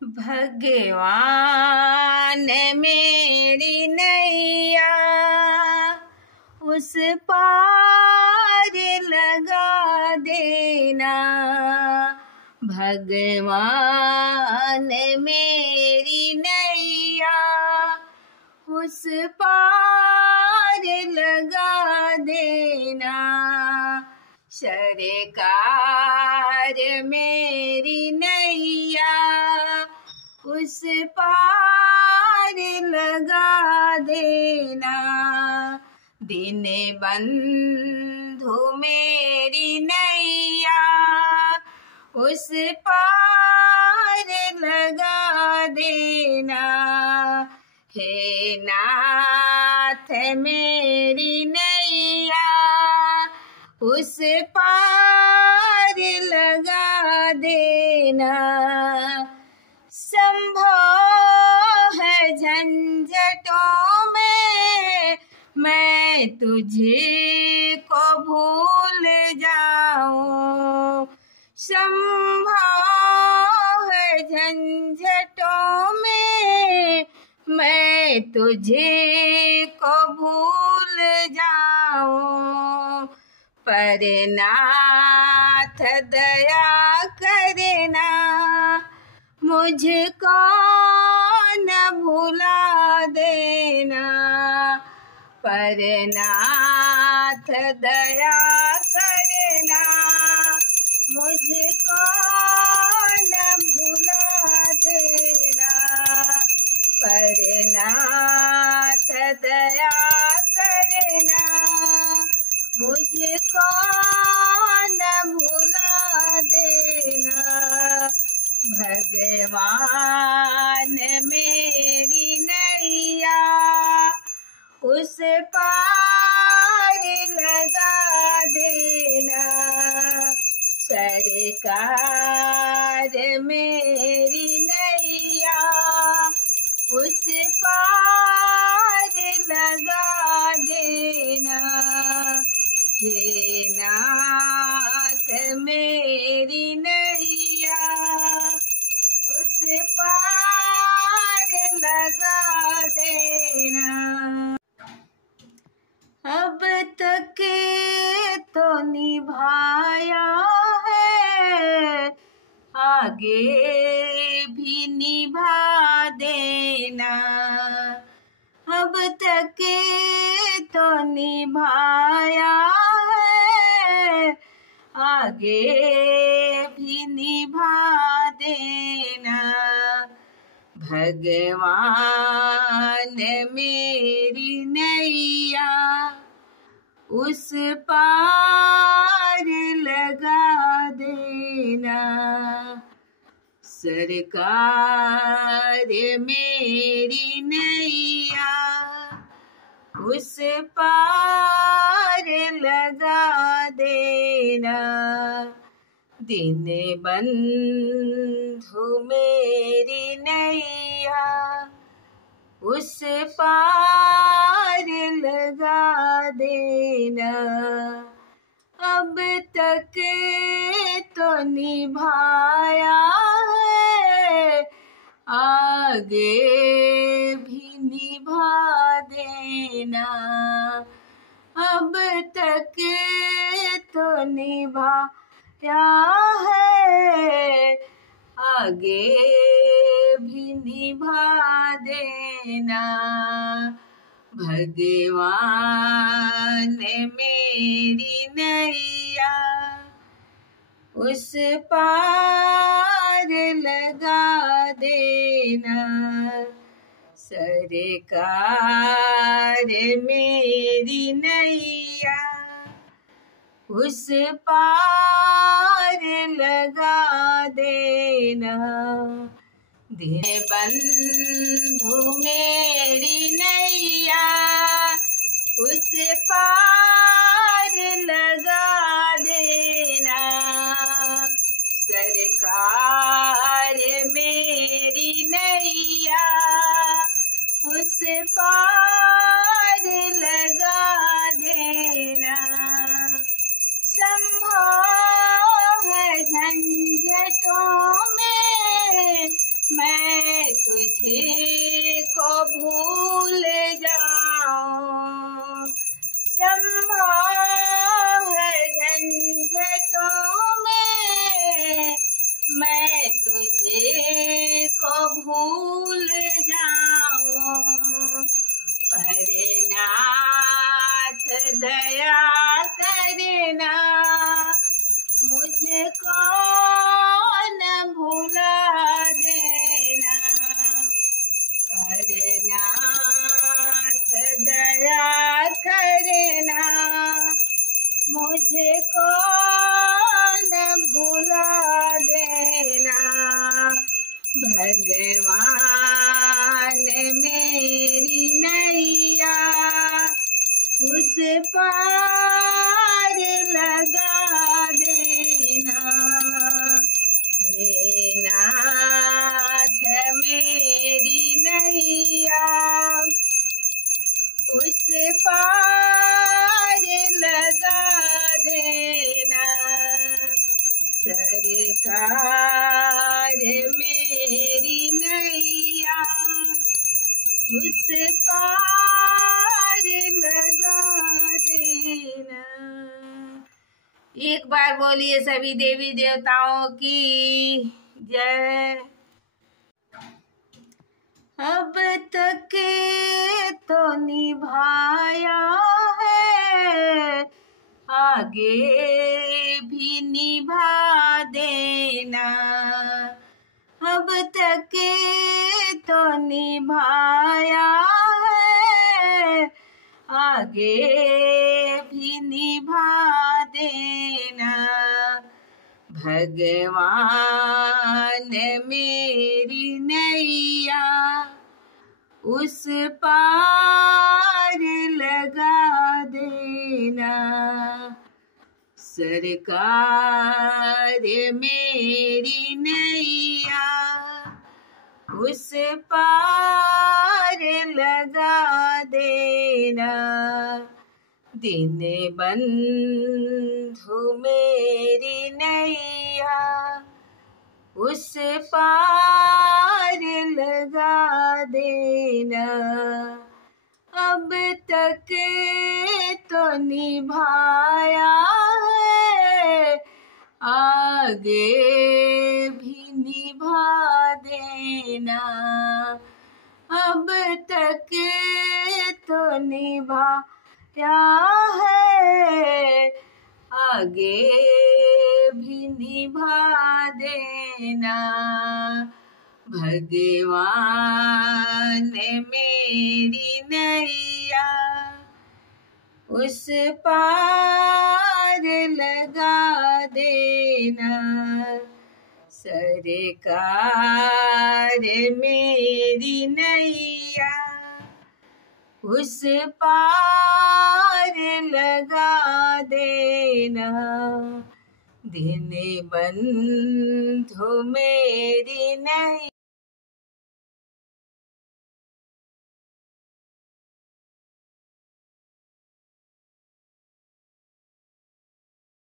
भगवान मेरी नैया उस पार लगा देना। भगवान मेरी नैया उस पार लगा देना। सरकार मेरी नैया उस पार लगा देना। दीन बंधु मेरी नैया उस पार लगा देना। हे नाथ मेरी नैया उस पार लगा देना। संभव है झंझटों में मैं तुझे को भूल जाऊं। संभव है झंझटों में मैं तुझे को भूल जाऊं। पर नाथ दया करना मुझको न भुला देना। पर नाथ दया करना मुझको न भुला देना। पर नाथ दया करना मुझको न भुला देना। भगवान मेरी नैया उस पार लगा देना। सरकार मेरी नैया उस पार लगा देना। हे नाथ मेरी नैया उस पार लगा देना। अब तक तो निभाया है आगे भी निभा देना। अब तक तो निभाया है आगे भी निभा देना। भगवान मेरी नैया उस पार लगा देना। सरकार मेरी नैया उस पार लगा देना। दीन बंधु मेरी नैया उस पार लगा देना। अब तक तो निभाया है आगे भी निभा देना। अब तक तो निभाया है आगे भी निभा देना। भगवान मेरी नैया उस पार लगा देना। सरकार मेरी नैया उस पार लगा देना। दीन बंधु मेरी नैया उस पार लगा देना। सरकार मेरी नैया उस पार लगा देना। संभव है झंझटों में मैं मैं तुझे को भूल जाऊं, पर नाथ दया करना, मुझको न भुला देना। पर नाथ दया करना, मुझको न भुला देना। भगवान मेरी नैया उस पार लगा देना। हे नाथ मेरी नैया उस पार लगा देना। सरकार मेरी नैया उस पार लगा देना। एक बार बोलिए सभी देवी देवताओं की जय। अब तक तो निभाया है, आगे भी निभा देना। अब तक तो निभाया है, आगे भी निभा देना। भगवान मेरी नैया उस पार लगा देना। सरकार मेरी नैया उस पार लगा देना। दिन बंधु मेरी नैया उस पार लगा देना। अब तक तो निभाया है, आगे भी निभा देना। अब तक तो निभाया है, आगे भी निभा देना। भगवान मेरी नैया उस पार लगा देना। सरकार मेरी नैया उस पार लगा देना। दिन बंधु मेरी नैया